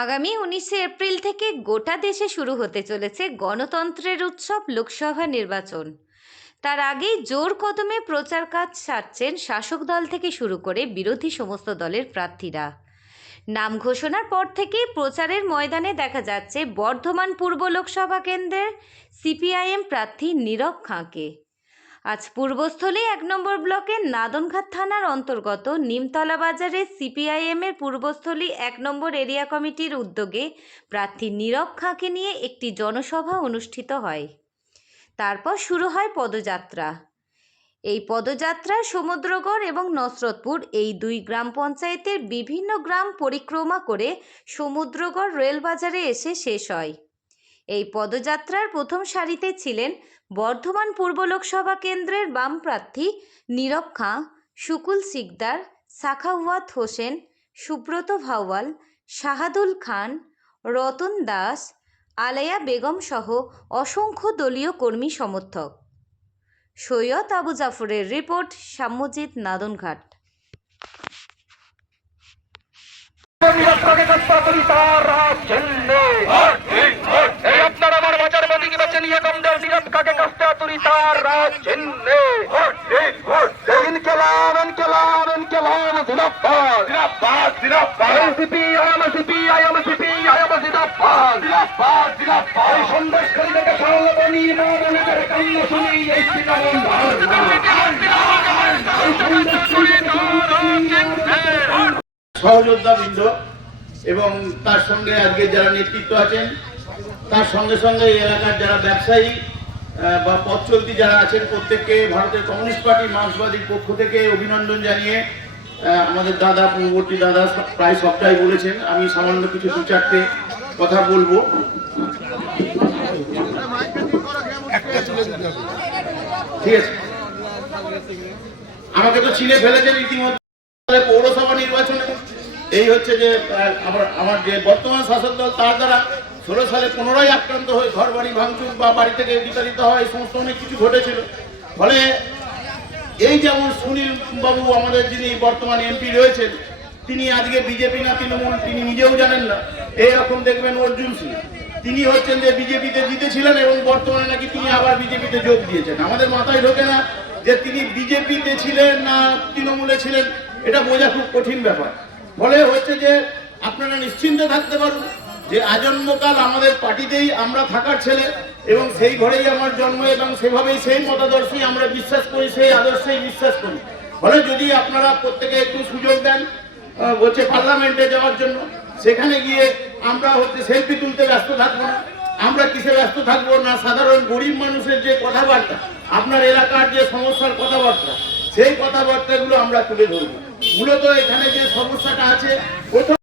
আগামী উনিশে এপ্রিল থেকে গোটা দেশে শুরু হতে চলেছে গণতন্ত্রের উৎসব লোকসভা নির্বাচন। তার আগেই জোর কদমে প্রচার কাজ সারছেন শাসক দল থেকে শুরু করে বিরোধী সমস্ত দলের প্রার্থীরা। নাম ঘোষণার পর থেকেই প্রচারের ময়দানে দেখা যাচ্ছে বর্ধমান পূর্ব লোকসভা কেন্দ্রের সিপিআইএম প্রার্থী নীরব খাঁকে। আজ পূর্বস্থলী এক নম্বর ব্লকের নাদনঘাট থানার অন্তর্গত নিমতলা বাজারে সিপিআইএমের পূর্বস্থলী এক নম্বর এরিয়া কমিটির উদ্যোগে প্রার্থী নীরব খাঁকে নিয়ে একটি জনসভা অনুষ্ঠিত হয়। তারপর শুরু হয় পদযাত্রা। এই পদযাত্রায় সমুদ্রগড় এবং নসরতপুর, এই দুই গ্রাম পঞ্চায়েতের বিভিন্ন গ্রাম পরিক্রমা করে সমুদ্রগড় রেলবাজারে এসে শেষ হয়। এই পদযাত্রার প্রথম সারিতে ছিলেন বর্ধমান পূর্ব লোকসভা কেন্দ্রের বাম প্রার্থী নীরব খাঁ, শুকুল সিকদার, সাখাওয়াত হোসেন, সুব্রত ভাওয়াল, শাহাদুল খান, রতন দাস, আলেয়া বেগম সহ অসংখ্য দলীয় কর্মী সমর্থক। সৈয়দ আবু জাফরের রিপোর্ট, সাম্যজিৎ নাদনঘাট। তার রাজেন্দ্রে এই আপনার আমার বাজার বাদিকে বেছে নিয়ে কমদের নিরক্ষকে কষ্ট তুরি তার রাজেন্দ্রে ইনকেলাব ইনকেলাব ইনকেলাব জিন্দাবাদ জিন্দাবাদ জিন্দাবাদ জিন্দাবাদ জিন্দাবাদ জিন্দাবাদ এই কান্না শুনি এই সহযোদ্ধা বৃন্দ এবং তার সঙ্গে আজকে যারা নেতৃত্ব আছেন তার সঙ্গে সঙ্গে এই এলাকার যারা ব্যবসায়ী আহ, বা পথ চলতি যারা আছেন প্রত্যেককে ভারতের কমিউনিস্ট পার্টি মার্ক্সবাদীর পক্ষ থেকে অভিনন্দন জানিয়ে আমাদের দাদা, পূর্ববর্তী দাদা প্রায় সবটাই বলেছেন। আমি সামান্য কিছু দু চারটে কথা বলব। ঠিক আছে। আমাকে তো চিনে ফেলেছেন ইতিমধ্যে পৌরসভা নির্বাচনে। এই হচ্ছে যে আমার আমার যে বর্তমান শাসক দল, তার দ্বারা ষোলো সালে পুনরায় আক্রান্ত হয়ে ঘর বাড়ি ভাঙচুর বা বাড়ি থেকে বিতাড়িত হয় এই সমস্ত অনেক কিছু ঘটেছিল। ফলে এই যেমন সুনীল বাবু আমাদের যিনি বর্তমান এমপি রয়েছেন, তিনি আজকে বিজেপি না তৃণমূল, তিনি নিজেও জানেন না। এইরকম দেখবেন অর্জুন সিং। তিনি হচ্ছেন যে বিজেপিতে জিতেছিলেন এবং বর্তমানে নাকি তিনি আবার বিজেপিতে যোগ দিয়েছেন। আমাদের মাথায় ঢোকে না যে তিনি বিজেপিতে ছিলেন না তৃণমূলে ছিলেন, এটা বোঝা খুব কঠিন ব্যাপার। ফলে হচ্ছে যে আপনারা নিশ্চিন্তে থাকতে পারুন। যে আজন্মকাল আমাদের পার্টিতেই আমরা থাকার ছেলে এবং সেই ঘরেই আমার জন্ম এবং সেভাবেই সেই মতাদর্শী আমরা বিশ্বাস করি, সেই আদর্শেই বিশ্বাস করি। ফলে যদি আপনারা প্রত্যেকে একটু সুযোগ দেন হচ্ছে পার্লামেন্টে যাওয়ার জন্য, সেখানে গিয়ে আমরা হচ্ছে সেলফি তুলতে ব্যস্ত থাকব না। আমরা কিসে ব্যস্ত থাকব না? সাধারণ গরিব মানুষের যে কথাবার্তা, আপনার এলাকার যে সমস্যার কথাবার্তা, সেই কথাবার্তাগুলো আমরা তুলে ধরবো। মূলত এখানে যে সমস্যাটা আছে, প্রথম